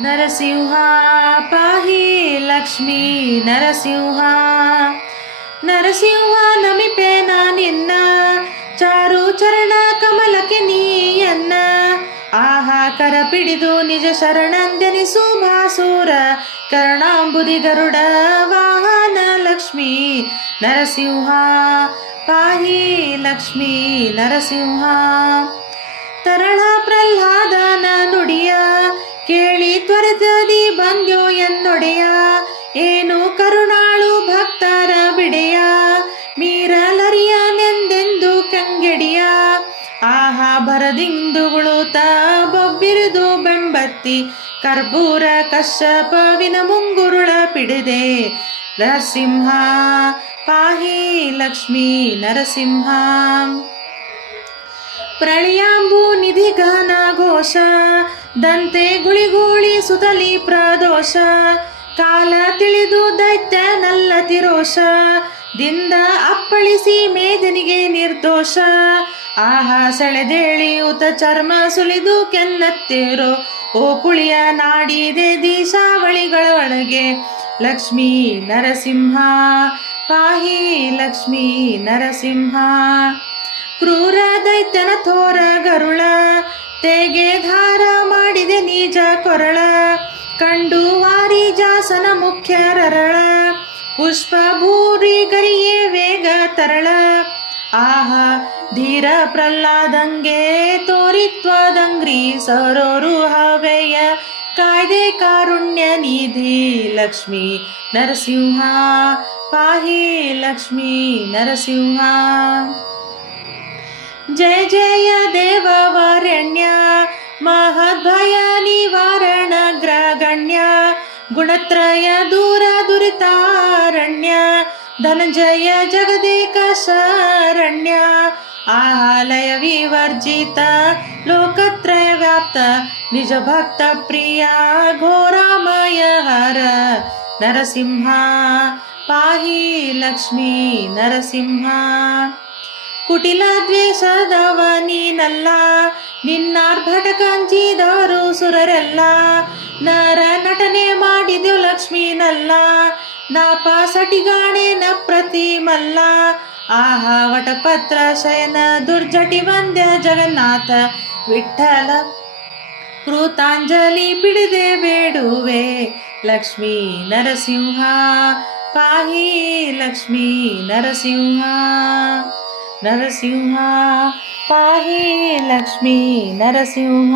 ನರಸಿಂಹ ಪಾಹಿ ಲಕ್ಷ್ಮೀ ನರಸಿಂಹ. ನರಸಿಂಹ ನಮಿಪೆ ನಿನ್ನ ಚಾರು ಚರಣ ಕಮಲಕ್ಕೆ ನೀಯನ್ನ. ಆಹಾ ಕರ ಪಿಡಿದು ನಿಜ ಶರಣಂದೆನಿಸು ಭಾಸೂರ ಕರ್ಣಾಂಬುದಿ ಗರುಡ ವಾಹನ ಲಕ್ಷ್ಮೀ ನರಸಿಂಹ ಪಾಹಿ ಲಕ್ಷ್ಮೀ ನರಸಿಂಹ. ತರಳ ಪ್ರಹ್ಲಾದನ ನುಡಿಯ ಕೇಳಿ ತ್ವರಿತದಿ ಬಂದ್ಯೋ ಎನ್ನೊಡೆಯ. ಏನು ಕರುಣಾಳು ಭಕ್ತರ ಬಿಡೆಯ ಮೀರಲರಿಯನೆಂದೆಂದು ಕಂಗೆಡಿಯ. ಆಹಾ ಭರದಿಂದುಗುಳುತ ಬೊಬ್ಬಿರಿದು ಬೆಂಬತ್ತಿ ಕರ್ಪೂರ ಕಶ್ಯಪವಿನ ಮುಂಗುರುಳ ಪಿಡಿದೆ ನರಸಿಂಹ ಪಾಹಿ ಲಕ್ಷ್ಮೀ ನರಸಿಂಹ. ಪ್ರಳಯಾಂಬು ನಿಧಿ ಘನ ಘೋಷ ದಂತೆ ಗುಳಿಗೂಳಿ ಸುತಲಿ ಪ್ರದೋಷ. ಕಾಲ ತಿಳಿದು ದೈತ್ಯ ನಲ್ಲ ತಿರೋಷ ದಿಂದ ಅಪ್ಪಳಿಸಿ ಮೇದನಿಗೆ ನಿರ್ದೋಷ. ಆಹಾ ಸೆಳೆದೇಳಿಯುತ ಚರ್ಮ ಸುಲಿದು ಕೆನ್ನತ್ತಿರೋ ಓ ಕುಳಿಯ ನಾಡಿದೆ ದೀಶಾವಳಿಗಳ ಒಳಗೆ ಲಕ್ಷ್ಮೀ ನರಸಿಂಹ ಪಾಹಿ ಲಕ್ಷ್ಮೀ ನರಸಿಂಹ. ಕ್ರೂರ ದೈತ್ಯನ ಥೋರ ಗರುಳ ತೇಗೆ ಧಾರ ಮಾಡಿದೆ ನಿಜ ಕೊರಳ. ಕಂಡು ವಾರಿ ಜಾಸನ ಮುಖ್ಯ ರರಳ ಪುಷ್ಪ ಭೂರಿ ಗರಿಯೇ ವೇಗ ತರಳ. ಆಹಾ ಧೀರ ಪ್ರಹ್ಲಾದಂಗೆ ತೋರಿತ್ವದಂಗ್ರಿ ಸರೋರು ಹವೆಯ ಕಾಯ್ದೆ ಕಾರುಣ್ಯ ನಿಧಿ ಲಕ್ಷ್ಮೀ ನರಸಿಂಹ ಪಾಹಿ ಲಕ್ಷ್ಮೀ ನರಸಿಂಹ. ಜಯ ಜಯ ದೇವವರೆಣ್ಯ ಮಹದ್ಭಯ ನಿವಾರಣ ಗ್ರಗಣ್ಯ. ಗುಣತ್ರಯ ದೂರ ದುರಿತಾರಣ್ಯ ಧನಂಜಯ ಜಗದೇಕ ಶರಣ್ಯ. ಆಲಯ ವಿವರ್ಜಿತ ಲೋಕತ್ರಯ ವ್ಯಾಪ್ತ ನಿಜ ಭಕ್ತ ಪ್ರಿಯ ಘೋರಾಮಯ ಹರ ನರಸಿಂಹ ಪಾಹಿ ಲಕ್ಷ್ಮೀ ನರಸಿಂಹ. ಕುಟಿಲ ದ್ವೇಷದವ ನೀನಲ್ಲ ನಿನ್ನಾರ್ಭಟ ಕಂಚಿದವರು ಸುರರೆಲ್ಲ. ನರ ನಟನೆ ಮಾಡಿದ್ಯು ಲಕ್ಷ್ಮೀನಲ್ಲ ನಾಪ ಸಟಿಗಾಣೆ ನ ಪ್ರತಿಮಲ್ಲ. ಆಹಾ ವಟಪತ್ರ ಶಯನ ದುರ್ಜಟಿ ವಂದ್ಯ ಜಗನ್ನಾಥ ವಿಠಲ ಕೃತಾಂಜಲಿ ಪಿಡಿದೆ ಬೇಡುವೆ ಲಕ್ಷ್ಮೀ ನರಸಿಂಹ ಪಾಹಿ ಲಕ್ಷ್ಮೀ ನರಸಿಂಹ. ನರಸಿಂಹ ಪಾಹಿ ಲಕ್ಷ್ಮೀ ನರಸಿಂಹ.